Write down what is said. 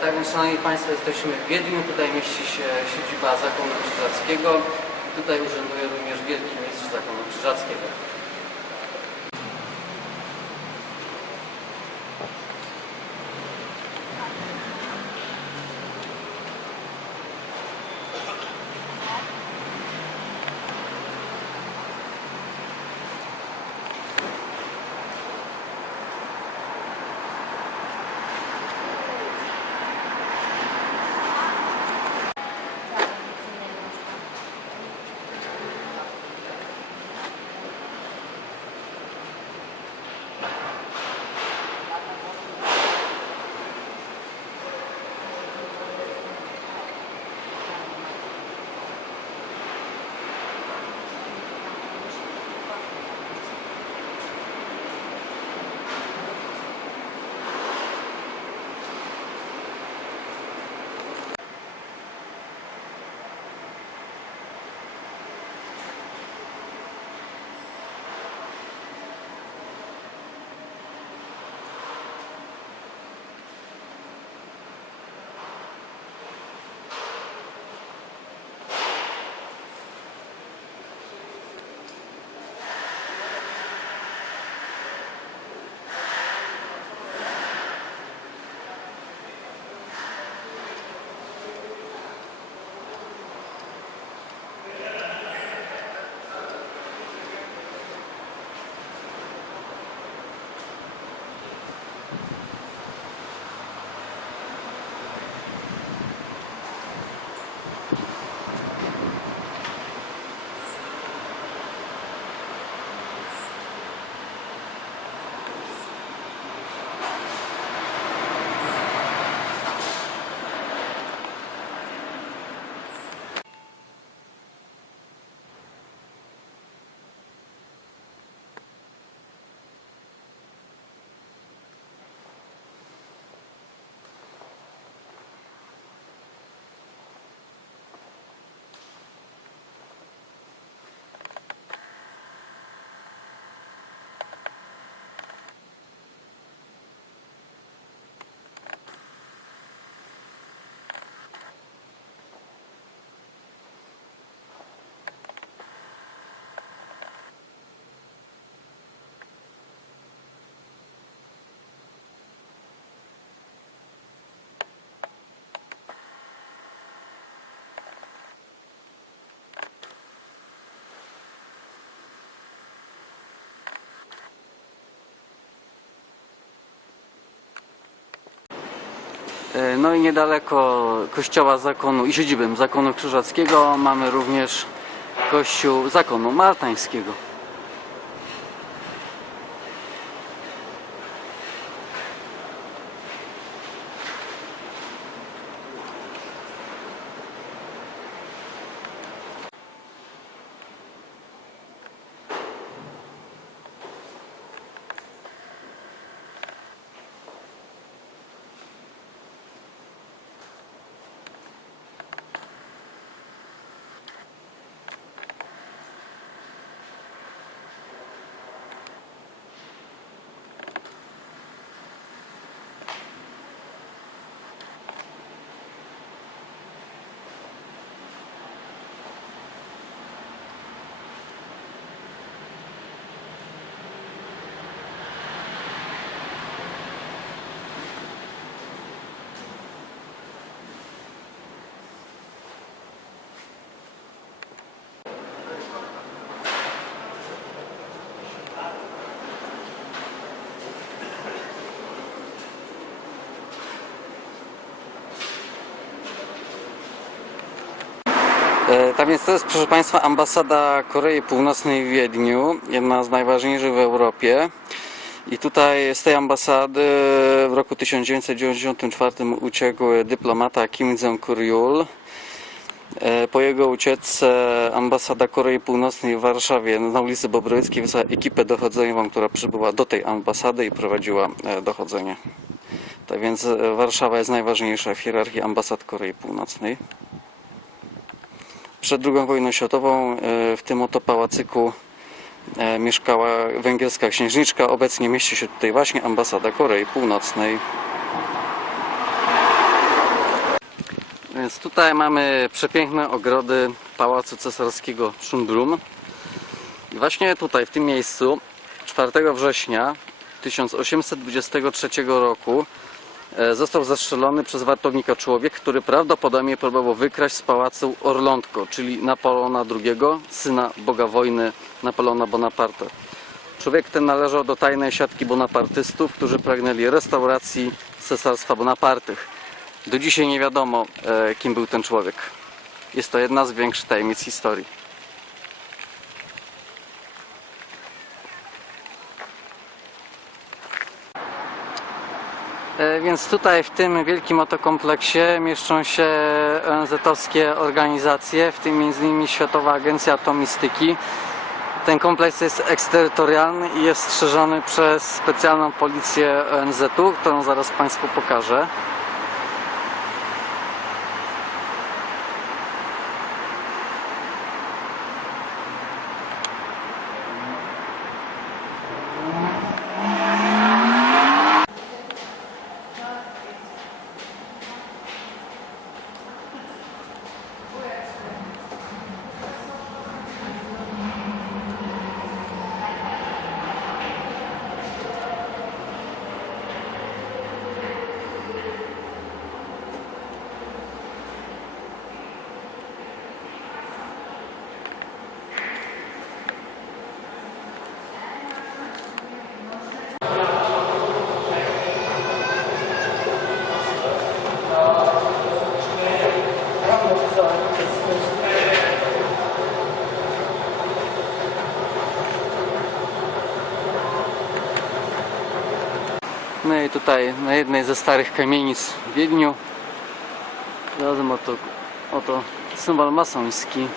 Tak więc, Szanowni Państwo, jesteśmy w Wiedniu. Tutaj mieści się siedziba Zakonu Krzyżackiego. Tutaj urzęduje również Wielki Mistrz Zakonu Krzyżackiego. No i niedaleko kościoła zakonu i siedzibem zakonu krzyżackiego mamy również kościół zakonu maltańskiego. Tak więc to jest, proszę Państwa, ambasada Korei Północnej w Wiedniu, jedna z najważniejszych w Europie. I tutaj z tej ambasady w roku 1994 uciekł dyplomata Kim Jong-Ryul. E, Po jego ucieczce ambasada Korei Północnej w Warszawie na ulicy Bobrowickiej wysłała ekipę dochodzeniową, która przybyła do tej ambasady i prowadziła e, dochodzenie. Tak więc e, Warszawa jest najważniejsza w hierarchii ambasad Korei Północnej. Przed II wojną światową e, w tym oto pałacyku e, mieszkała węgierska księżniczka. Obecnie mieści się tutaj właśnie ambasada Korei Północnej. Więc tutaj mamy przepiękne ogrody Pałacu Cesarskiego Schönbrunn. I właśnie tutaj, w tym miejscu, 4 września 1823 roku został zastrzelony przez wartownika człowiek, który prawdopodobnie próbował wykraść z pałacu Orlątko, czyli Napoleona II, syna boga wojny Napoleona Bonaparte. Człowiek ten należał do tajnej siatki bonapartystów, którzy pragnęli restauracji cesarstwa Bonapartych. Do dzisiaj nie wiadomo, e, kim był ten człowiek. Jest to jedna z większych tajemnic historii. Więc tutaj w tym wielkim oto kompleksie mieszczą się ONZ-owskie organizacje, w tym m.in. Światowa Agencja Atomistyki. Ten kompleks jest eksterytorialny i jest strzeżony przez specjalną policję ONZ-u, którą zaraz Państwu pokażę. No i tutaj na jednej ze starych kamienic w Wiedniu. Razem oto, oto symbol masoński.